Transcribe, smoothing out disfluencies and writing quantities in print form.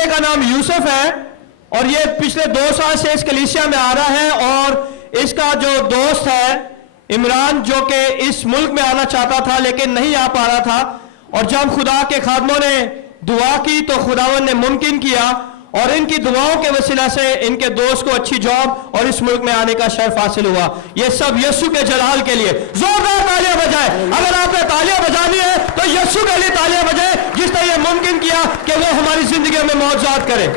बेटे का नाम यूसुफ है और ये पिछले 2 साल से इस कलीसिया में आ रहा है, और इसका जो दोस्त है इमरान, जो कि इस मुल्क में आना चाहता था लेकिन नहीं आ पा रहा था, और जब खुदा के खादमों ने दुआ की तो खुदावन ने मुमकिन किया, और इनकी दुआओं के वसीला से इनके दोस्त को अच्छी जॉब और इस मुल्क में आने का शर्फ हासिल हुआ। ये सब यीशु के जलाल के लिए। जोरदार तालियां बजाएं। अगर आपने तालियां बजानी है तो यीशु के लिए तालियां बजाएं, जिसने ये मुमकिन किया कि वो हमारी जिंदगी में मौजूद करे।